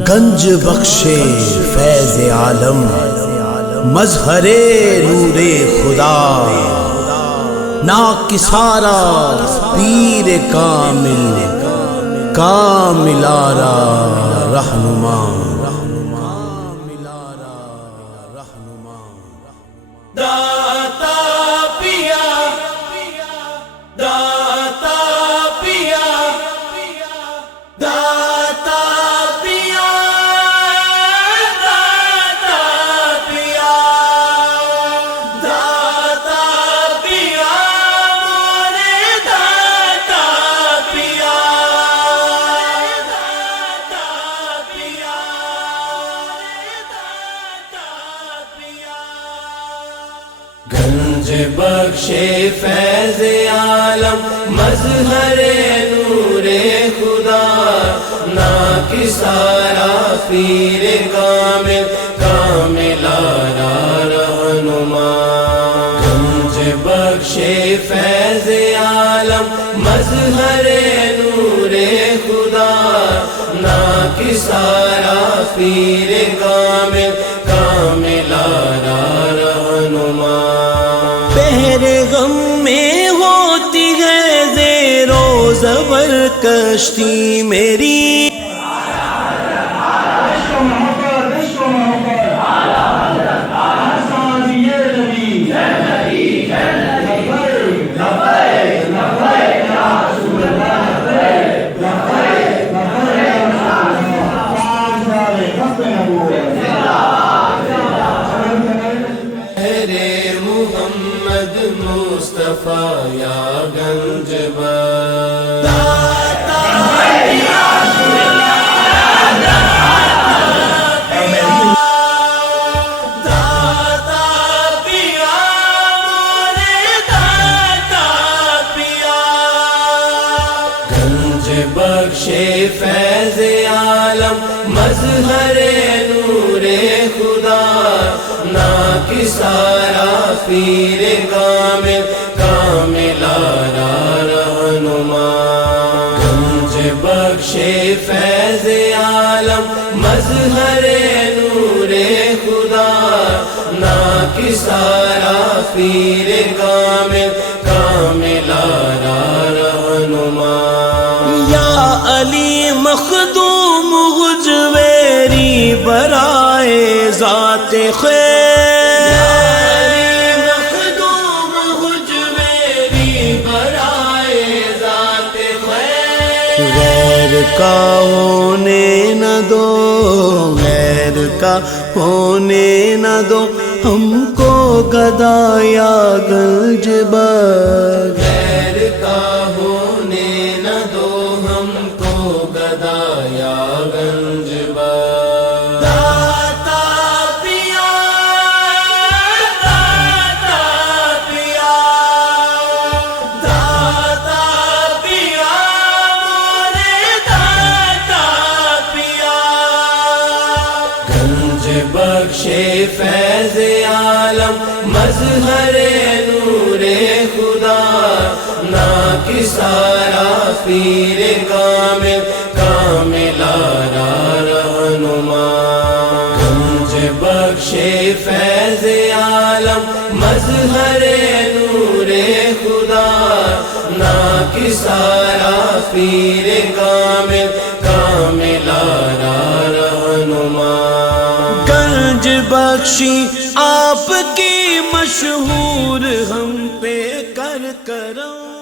گنج بخش فیض عالم، مظہر نور خدا، ناکسارا پیر کامل، کاملارا رہنما۔ گنج بخش فیض عالم، مظہر نور خدا، ناکسارا پیر کامل، کاملارا رہنما۔ گنج بخش فیض عالم، مظہر نور خدا، ناکسارا پیر کامل، کاملارا رہنما۔ بحر غم میں ہوتی ہے زیر و زبر کشتی میری، مصطفیٰ یا گنج گنج بخش فیض عالم، مظہر نور خدا، ناکسارا پیر کامل، کاملارا رہنما۔ گنج بخش فیض عالم، مظہر نور خدا، ناکسارا پیر کامل، کاملارا رہنما۔ یا علی مخدوم غجویری برائے ذات خیر، مخدوم غجویری برائے ذات خیر۔ غیر کا ہونے نہ دو، غیر کا ہونے نہ دو ہم کو گدا یا گنج بخش۔ غیر کا ہونے نہ دو ہم کو گدا یا گنج بخش۔ بخش فیض عالم، مظہر نور خدا، ناکسارا پیر کامل، کاملارا رہنما۔ گنج بخش فیض عالم، مظہر نور خدا، ناکسارا پیر کامل، کاملارا رہنما۔ گنج بخشی آپ کی مشہور ہم پہ کر کرم۔